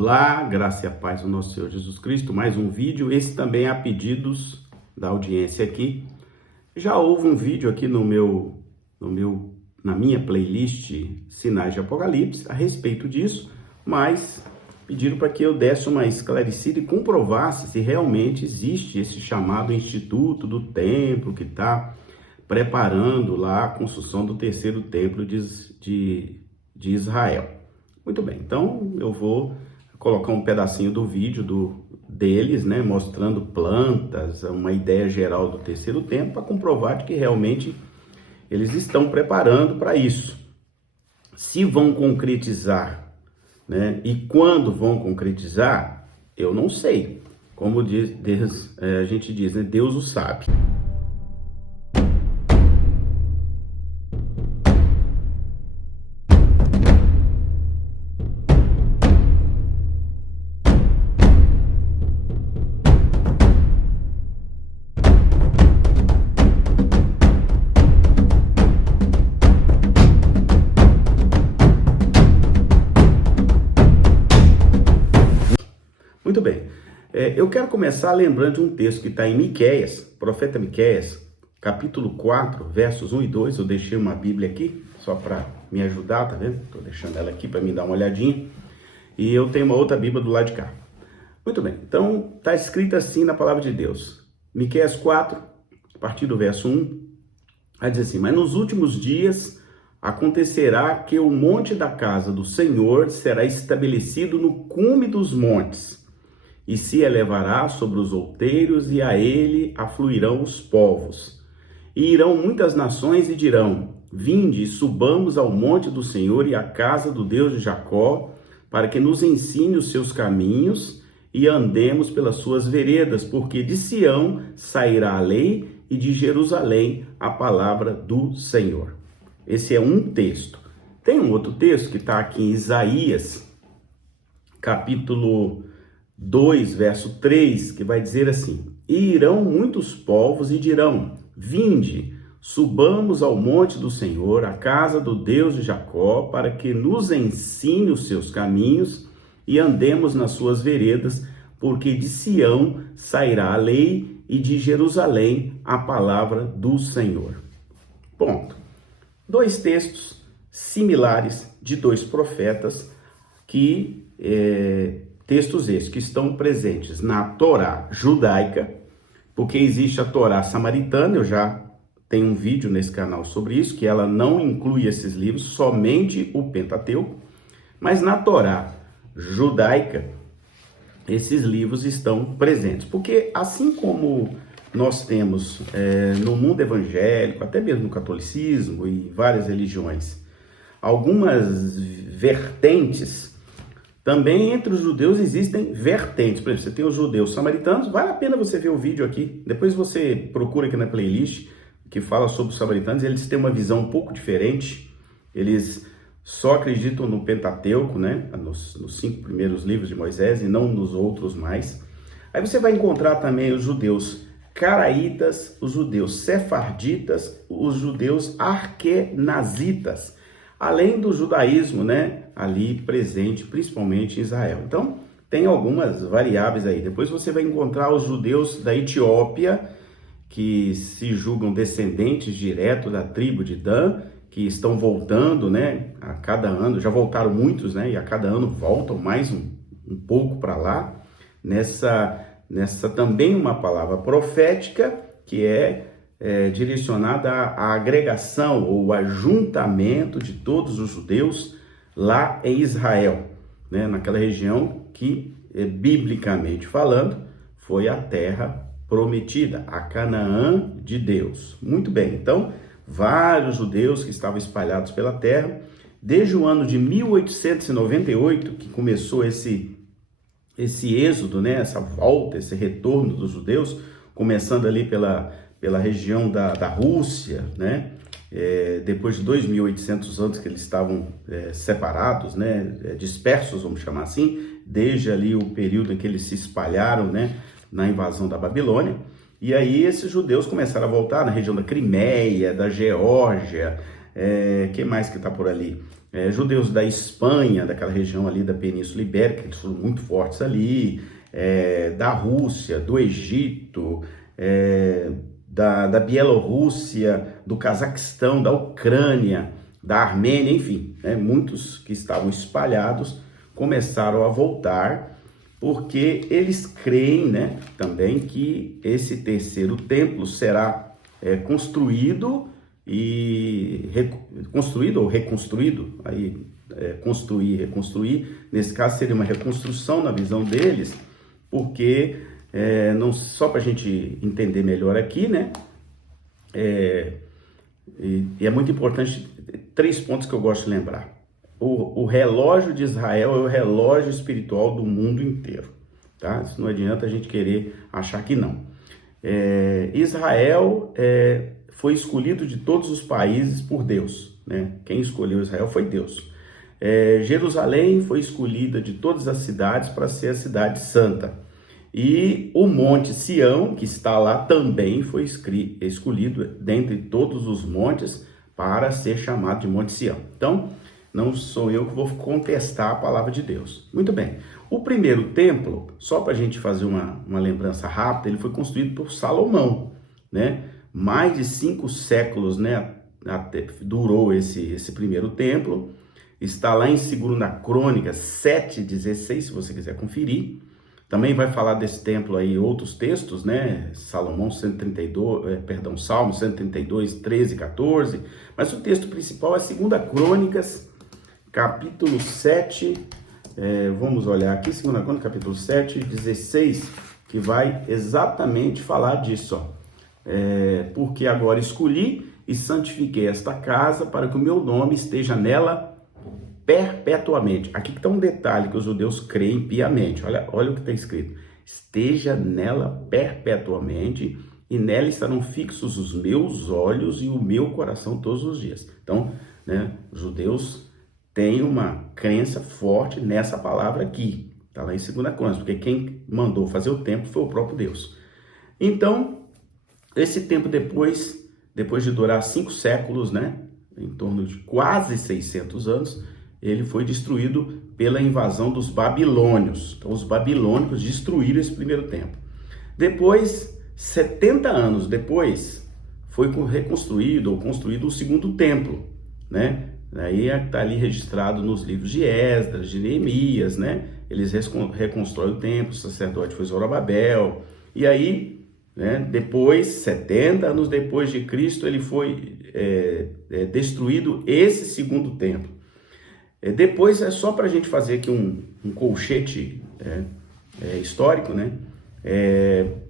Olá, graça e a paz do nosso Senhor Jesus Cristo, mais um vídeo, esse também é a pedidos da audiência aqui. Já houve um vídeo aqui na minha playlist Sinais de Apocalipse a respeito disso, mas pediram para que eu desse uma esclarecida e comprovasse se realmente existe esse chamado Instituto do Templo que está preparando lá a construção do terceiro templo de Israel. Muito bem, então eu vou colocar um pedacinho do vídeo deles, né, mostrando plantas, uma ideia geral do terceiro templo, para comprovar de que realmente eles estão preparando para isso. Se vão concretizar, né, e quando vão concretizar, eu não sei. Como a gente diz, né, Deus o sabe. Muito bem, eu quero começar lembrando de um texto que está em Miqueias, profeta Miqueias, capítulo 4, versos 1 e 2, eu deixei uma Bíblia aqui, só para me ajudar, tá vendo? Estou deixando ela aqui para me dar uma olhadinha, e eu tenho uma outra Bíblia do lado de cá. Muito bem, então está escrito assim na palavra de Deus, Miqueias 4, a partir do verso 1, vai dizer assim: mas nos últimos dias acontecerá que o monte da casa do Senhor será estabelecido no cume dos montes, e se elevará sobre os outeiros, e a ele afluirão os povos. E irão muitas nações e dirão: vinde e subamos ao monte do Senhor e à casa do Deus de Jacó, para que nos ensine os seus caminhos e andemos pelas suas veredas, porque de Sião sairá a lei e de Jerusalém a palavra do Senhor. Esse é um texto. Tem um outro texto que está aqui em Isaías, capítulo 2, verso 3, que vai dizer assim: e irão muitos povos e dirão: vinde, subamos ao monte do Senhor, à casa do Deus de Jacó, para que nos ensine os seus caminhos e andemos nas suas veredas, porque de Sião sairá a lei e de Jerusalém a palavra do Senhor. Ponto. Dois textos similares de dois profetas textos esses que estão presentes na Torá judaica, porque existe a Torá samaritana, eu já tenho um vídeo nesse canal sobre isso, que ela não inclui esses livros, somente o Pentateuco, mas na Torá judaica, esses livros estão presentes, porque assim como nós temos no mundo evangélico, até mesmo no catolicismo e várias religiões, algumas vertentes. Também entre os judeus existem vertentes. Por exemplo, você tem os judeus samaritanos, vale a pena você ver o vídeo aqui. Depois você procura aqui na playlist que fala sobre os samaritanos. Eles têm uma visão um pouco diferente. Eles só acreditam no Pentateuco, né? Nos 5 primeiros livros de Moisés e não nos outros mais. Aí você vai encontrar também os judeus caraítas, os judeus sefarditas, os judeus arquenazitas, além do judaísmo, né, ali presente, principalmente em Israel. Então, tem algumas variáveis aí. Depois você vai encontrar os judeus da Etiópia, que se julgam descendentes direto da tribo de Dan, que estão voltando, né, a cada ano, já voltaram muitos, né, e a cada ano voltam mais um pouco para lá, nessa também uma palavra profética, que é direcionada à agregação ou ajuntamento de todos os judeus lá em Israel, né? Naquela região que, biblicamente falando, foi a terra prometida, a Canaã de Deus. Muito bem, então, vários judeus que estavam espalhados pela terra, desde o ano de 1898, que começou esse êxodo, né? Essa volta, esse retorno dos judeus, começando ali pela região da Rússia, né? Depois de 2.800 anos que eles estavam separados, né? Dispersos, vamos chamar assim, desde ali o período em que eles se espalharam, né? Na invasão da Babilônia. E aí esses judeus começaram a voltar na região da Crimeia, da Geórgia, que mais que está por ali? judeus da Espanha, daquela região ali da Península Ibérica, eles foram muito fortes ali, da Rússia, do Egito, da Bielorrússia, do Cazaquistão, da Ucrânia, da Armênia, enfim, muitos que estavam espalhados começaram a voltar, porque eles creem, né, também que esse terceiro templo será construído ou reconstruído, aí construir e reconstruir, nesse caso seria uma reconstrução na visão deles, porque não só para a gente entender melhor aqui, né, e é muito importante, 3 pontos que eu gosto de lembrar. O relógio de Israel é o relógio espiritual do mundo inteiro, tá? Isso não adianta a gente querer achar que não. Israel foi escolhido de todos os países por Deus, né? Quem escolheu Israel foi Deus. Jerusalém foi escolhida de todas as cidades para ser a cidade santa. E o Monte Sião, que está lá, também foi escolhido dentre todos os montes para ser chamado de Monte Sião. Então, não sou eu que vou contestar a palavra de Deus. Muito bem. O primeiro templo, só para a gente fazer uma lembrança rápida, ele foi construído por Salomão, né? Mais de 5 séculos, né, durou esse primeiro templo. Está lá em 2 Crônicas 7:16, se você quiser conferir. Também vai falar desse templo aí outros textos, né? Salmo 132, 13 e 14. Mas o texto principal é 2 Crônicas, capítulo 7. Vamos olhar aqui, 2 Crônicas, capítulo 7, 16, que vai exatamente falar disso, ó. Porque agora escolhi e santifiquei esta casa para que o meu nome esteja nela perpetuamente. Aqui está um detalhe que os judeus creem piamente. Olha o que está escrito. Esteja nela perpetuamente e nela estarão fixos os meus olhos e o meu coração todos os dias. Então, né, os judeus têm uma crença forte nessa palavra aqui. Está lá em 2 Crônicas, porque quem mandou fazer o templo foi o próprio Deus. Então, esse templo depois de durar 5 séculos, né, em torno de quase 600 anos, ele foi destruído pela invasão dos babilônios. Então, os babilônicos destruíram esse primeiro templo. Depois, 70 anos depois, foi reconstruído ou construído o segundo templo, né? Aí está ali registrado nos livros de Esdras, de Neemias, né? Eles reconstroem o templo, o sacerdote foi Zorobabel. E aí, né, depois, 70 anos depois de Cristo, ele foi destruído esse segundo templo. Depois, só para a gente fazer aqui um colchete histórico, né?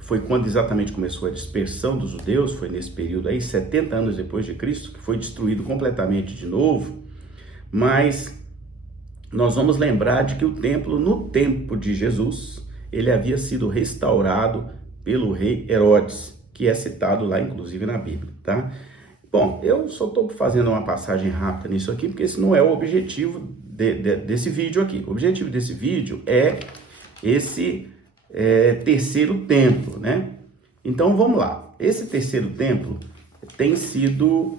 Foi quando exatamente começou a dispersão dos judeus, foi nesse período aí, 70 anos depois de Cristo, que foi destruído completamente de novo. Mas nós vamos lembrar de que o templo, no tempo de Jesus, ele havia sido restaurado pelo rei Herodes, que é citado lá, inclusive, na Bíblia, tá? Bom, eu só estou fazendo uma passagem rápida nisso aqui, porque esse não é o objetivo desse vídeo aqui. O objetivo desse vídeo é esse terceiro templo, né? Então, vamos lá. Esse terceiro templo tem sido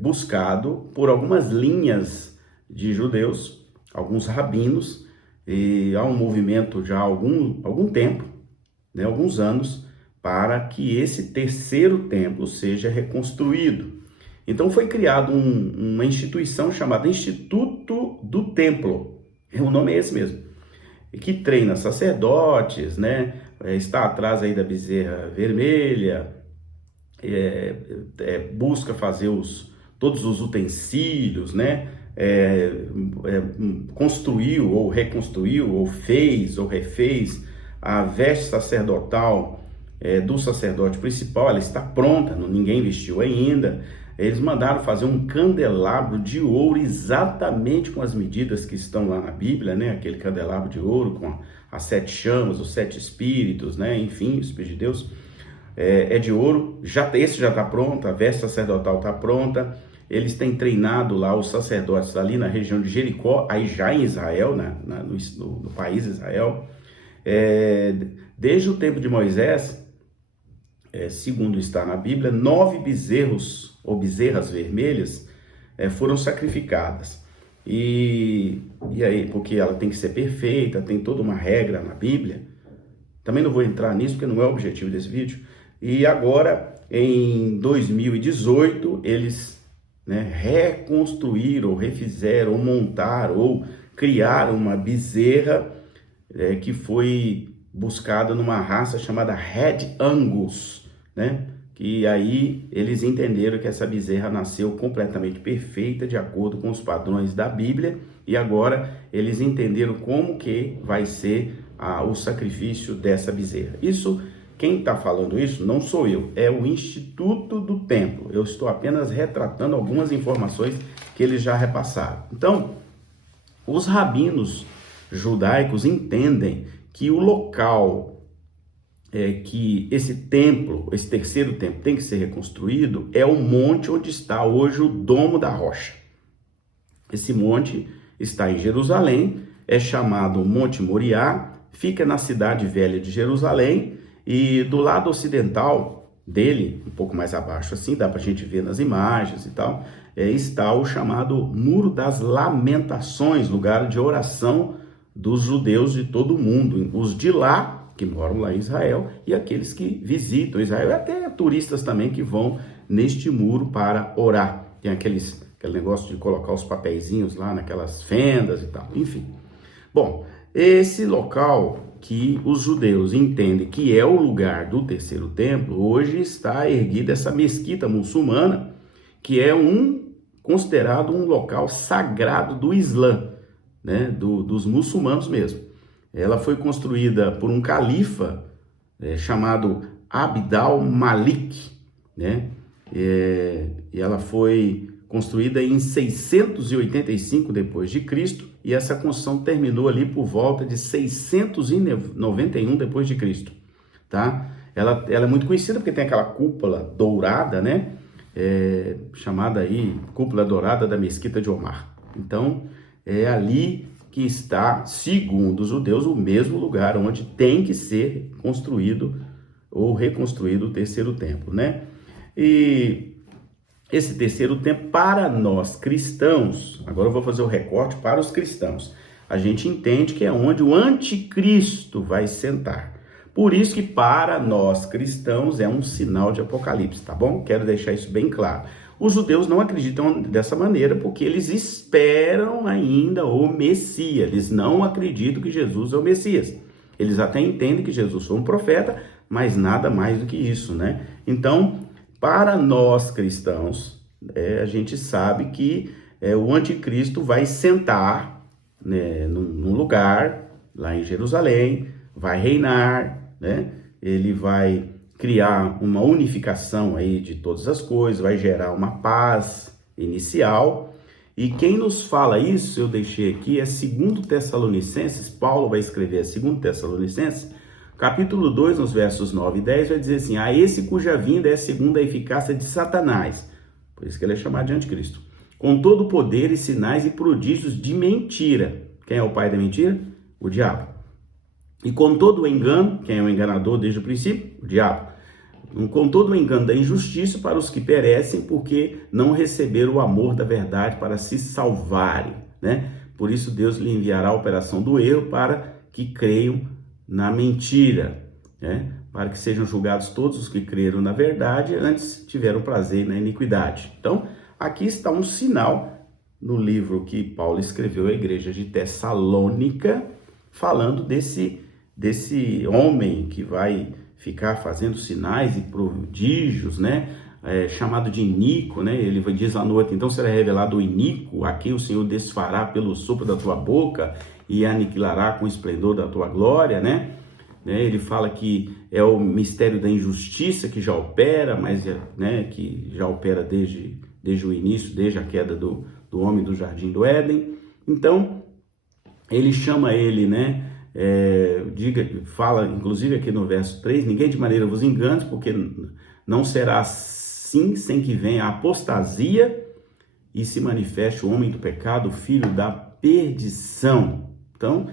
buscado por algumas linhas de judeus, alguns rabinos, e há um movimento já há algum tempo, né, alguns anos, para que esse terceiro templo seja reconstruído. Então foi criado uma instituição chamada Instituto do Templo, o nome é esse mesmo, que treina sacerdotes, né? Está atrás aí da bezerra vermelha, busca fazer todos os utensílios, né? Construiu ou reconstruiu, ou fez ou refez a veste sacerdotal do sacerdote principal. Ela está pronta, ninguém vestiu ainda. Eles mandaram fazer um candelabro de ouro exatamente com as medidas que estão lá na Bíblia, né? Aquele candelabro de ouro com as 7 chamas, os 7 espíritos, né? Enfim, o Espírito de Deus é de ouro. Esse já está pronto, a veste sacerdotal está pronta. Eles têm treinado lá os sacerdotes ali na região de Jericó, aí já em Israel, no país Israel. Desde o tempo de Moisés, segundo está na Bíblia, 9 bezerros ou bezerras vermelhas foram sacrificadas. E aí, porque ela tem que ser perfeita, tem toda uma regra na Bíblia. Também não vou entrar nisso, porque não é o objetivo desse vídeo. E agora, em 2018, eles, né, reconstruíram, ou refizeram, ou montaram, ou criaram uma bezerra que foi buscada numa raça chamada Red Angus, né? Que aí eles entenderam que essa bezerra nasceu completamente perfeita, de acordo com os padrões da Bíblia, e agora eles entenderam como que vai ser o sacrifício dessa bezerra. Isso, quem está falando isso não sou eu, é o Instituto do Templo. Eu estou apenas retratando algumas informações que eles já repassaram. Então, os rabinos judaicos entendem que o local que esse templo, esse terceiro templo tem que ser reconstruído é o monte onde está hoje o Domo da Rocha. Esse monte está em Jerusalém, é chamado Monte Moriá, fica na cidade velha de Jerusalém, e do lado ocidental dele, um pouco mais abaixo assim, dá para a gente ver nas imagens e tal, está o chamado Muro das Lamentações, lugar de oração dos judeus de todo o mundo, os de lá, que moram lá em Israel, e aqueles que visitam Israel, e até turistas também que vão neste muro para orar. Tem aquele negócio de colocar os papeizinhos lá naquelas fendas e tal, enfim. Bom, esse local que os judeus entendem que é o lugar do terceiro templo, hoje está erguida essa mesquita muçulmana, que é considerado um local sagrado do Islã, né, dos muçulmanos mesmo. Ela foi construída por um califa chamado Abd al-Malik, né? E ela foi construída em 685 depois de Cristo, e essa construção terminou ali por volta de 691 depois de Cristo, tá? Ela é muito conhecida porque tem aquela cúpula dourada, né? Chamada aí cúpula dourada da Mesquita de Omar. Então, é ali que está, segundo os judeus, o mesmo lugar onde tem que ser construído ou reconstruído o terceiro templo, né? E esse terceiro templo, para nós cristãos, agora eu vou fazer o recorte para os cristãos, a gente entende que é onde o anticristo vai sentar. Por isso que para nós cristãos é um sinal de Apocalipse, tá bom? Quero deixar isso bem claro. Os judeus não acreditam dessa maneira porque eles esperam ainda o Messias. Eles não acreditam que Jesus é o Messias. Eles até entendem que Jesus foi um profeta, mas nada mais do que isso, né? Então, para nós cristãos, a gente sabe que o anticristo vai sentar, né, num lugar lá em Jerusalém, vai reinar, né? Ele vai criar uma unificação aí de todas as coisas, vai gerar uma paz inicial. E quem nos fala isso, eu deixei aqui, é 2 Tessalonicenses. Paulo vai escrever a 2 Tessalonicenses, capítulo 2, nos versos 9 e 10, vai dizer assim: a esse cuja vinda é segundo a eficácia de Satanás, por isso que ele é chamado de anticristo, com todo o poder e sinais e prodígios de mentira. Quem é o pai da mentira? O diabo. E com todo o engano, quem é o enganador desde o princípio? O diabo. Com todo o engano da injustiça para os que perecem, porque não receberam o amor da verdade para se salvarem, né? Por isso Deus lhe enviará a operação do erro para que creiam na mentira, né? Para que sejam julgados todos os que creram na verdade, antes tiveram prazer na iniquidade. Então, aqui está um sinal no livro que Paulo escreveu à igreja de Tessalônica, falando desse homem que vai ficar fazendo sinais e prodígios, né? Chamado de iníquo, né? Ele diz à noite: então será revelado o iníquo, a quem o Senhor desfará pelo sopro da tua boca e aniquilará com o esplendor da tua glória, né? Ele fala que é o mistério da injustiça que já opera, mas né, que já opera desde o início, desde a queda do homem do jardim do Éden. Então, ele chama ele, né? Fala, inclusive aqui no verso 3, ninguém de maneira vos engane, porque não será assim sem que venha a apostasia e se manifeste o homem do pecado, o filho da perdição. Então,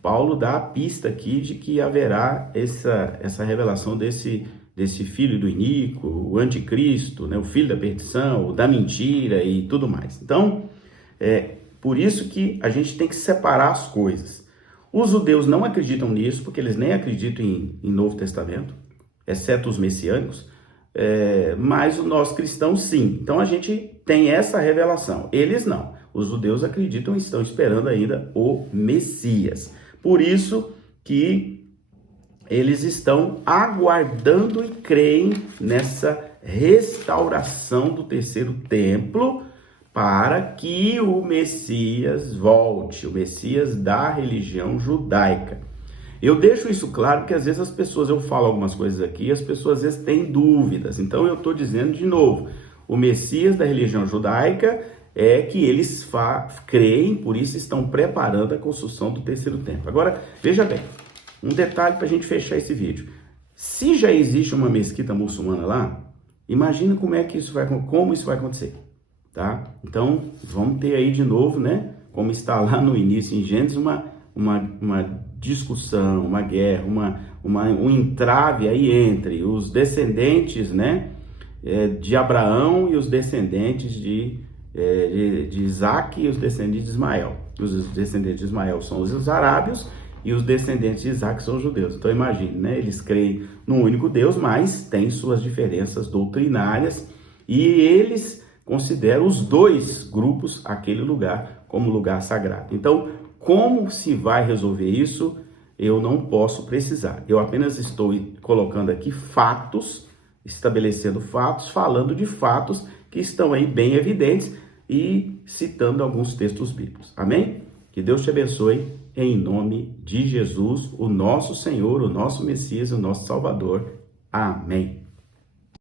Paulo dá a pista aqui de que haverá essa revelação desse desse filho do iníquo, o anticristo, né, o filho da perdição, o da mentira e tudo mais. Então, por isso que a gente tem que separar as coisas. Os judeus não acreditam nisso, porque eles nem acreditam em Novo Testamento, exceto os messiânicos, mas nós cristãos sim. Então a gente tem essa revelação. Eles não. Os judeus acreditam e estão esperando ainda o Messias. Por isso que eles estão aguardando e creem nessa restauração do terceiro templo para que o Messias volte, o Messias da religião judaica. Eu deixo isso claro porque às vezes as pessoas, eu falo algumas coisas aqui, e as pessoas às vezes têm dúvidas. Então eu estou dizendo de novo, o Messias da religião judaica é que eles creem, por isso estão preparando a construção do terceiro templo. Agora, veja bem, um detalhe para a gente fechar esse vídeo. Se já existe uma mesquita muçulmana lá, imagina como isso vai acontecer, tá? Então, vamos ter aí de novo, né? Como está lá no início em Gênesis, uma discussão, uma guerra, um entrave aí entre os descendentes, né, de Abraão e os descendentes de Isaac e os descendentes de Ismael. Os descendentes de Ismael são os arábios e os descendentes de Isaac são os judeus. Então imagine, né, eles creem num único Deus, mas têm suas diferenças doutrinárias e eles consideram os dois grupos aquele lugar como lugar sagrado. Então, como se vai resolver isso, eu não posso precisar. Eu apenas estou colocando aqui fatos, estabelecendo fatos, falando de fatos que estão aí bem evidentes e citando alguns textos bíblicos. Amém? Que Deus te abençoe em nome de Jesus, o nosso Senhor, o nosso Messias, o nosso Salvador. Amém.